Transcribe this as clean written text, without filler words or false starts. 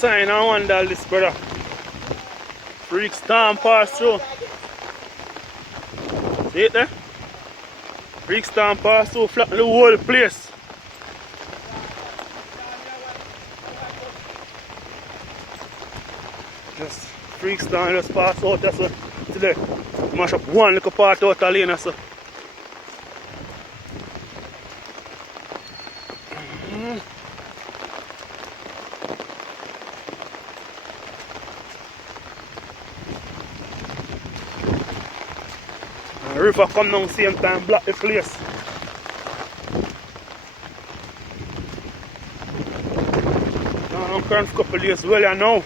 sign and wonder this, brother. Freak storm pass through. See it there? Freak storm pass through, flatten the whole place. Just freak storm just pass out there, so today mash up one little part out of the lane, so. The river come down same time, block the place. I'm current couple days well I know.